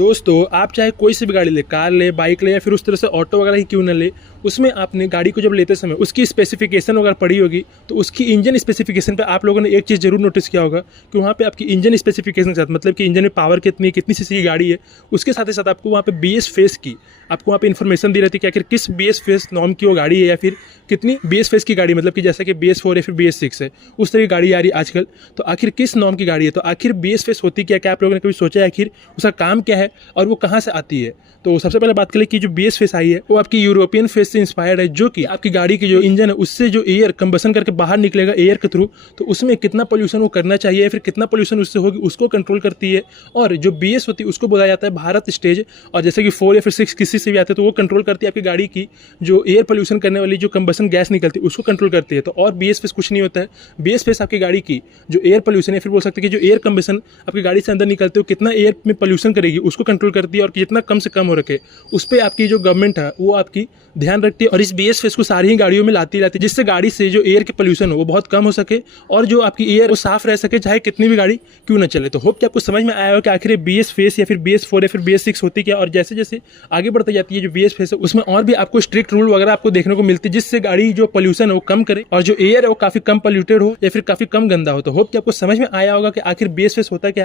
दोस्तों आप चाहे कोई सी भी गाड़ी ले, कार ले, बाइक ले या फिर उस तरह से ऑटो वगैरह ही क्यों ना ले, उसमें आपने गाड़ी को जब लेते समय उसकी स्पेसिफिकेशन वगैरह पढ़ी होगी। तो उसकी इंजन स्पेसिफिकेशन पे आप लोगों ने एक चीज़ जरूर नोटिस किया होगा कि वहाँ पे आपकी इंजन स्पेसिफिकेशन के साथ, मतलब कि इंजन में पावर कितनी कितनी सीसी की गाड़ी है, उसके साथ ही साथ आपको वहाँ पे BS फेस की आपको वहाँ पे इन्फॉर्मेशन दी रहती है कि आखिर किस BS फेस नॉर्म की वो गाड़ी है या फिर कितनी BS फेस की गाड़ी, मतलब कि जैसे कि BS4 या फिर BS6 है, उस तरह की गाड़ी आ रही है आजकल। तो आखिर किस नॉर्म की गाड़ी है, तो आखिर BS फेस होती क्या क्या, आप लोगों ने कभी सोचा है आखिर उसका काम क्या है और वो कहाँ से आती है। तो सबसे पहले बात करें कि जो BS फेस आई है वो आपकी यूरोपियन फेस से इंस्पायर्ड है, जो कि आपकी गाड़ी की जो इंजन है उससे जो एयर कंबसन करके बाहर निकलेगा एयर के थ्रू, तो उसमें कितना पोल्यूशन वो करना चाहिए या फिर कितना पोल्यूशन उससे होगी उसको कंट्रोल करती है। और जो BS होती है उसको बोला जाता है भारत स्टेज, और जैसे कि 4 या फिर 6 किसी से भी आते हैं तो वो कंट्रोल करती है आपकी गाड़ी की जो एयर पोल्यूशन करने वाली जो कंबसन गैस निकलती है उसको कंट्रोल करती है। तो और BS फेस कुछ नहीं होता है, BS फेस आपकी गाड़ी की जो एयर पोल्यूशन या फिर बोल सकते हैं कि जो एयर कंबसन आपकी गाड़ी से अंदर निकलते हो कितना एयर में पोल्यूशन करेगी उसको कंट्रोल करती है, और जितना कम से कम हो रखे उस पर आपकी जो गवर्नमेंट है वो आपकी ध्यान रखती है। और इस BS फेस को सारी ही गाड़ियों में लाती रहती है, जिससे गाड़ी से जो एयर के पोल्यूशन हो वो बहुत कम हो सके और जो आपकी एयर वो साफ रह सके, चाहे कितनी भी गाड़ी क्यों ना चले। तो होप कि आपको समझ में आया हो कि आखिर BS फेस या फिर BS4 या फिर BS6 होती क्या, और जैसे जैसे आगे बढ़ती जाती है जो BS फेस है उसमें और भी आपको स्ट्रिक्ट रूल वगैरह आपको देखने को मिलती है, जिससे गाड़ी जो पोल्यूशन है वो कम करे और जो एयर है वो काफी कम पोल्यूटेड हो या फिर काफी कम गंदा हो। तो होप कि आपको समझ में आया होगा कि आखिर BS फेस होता क्या।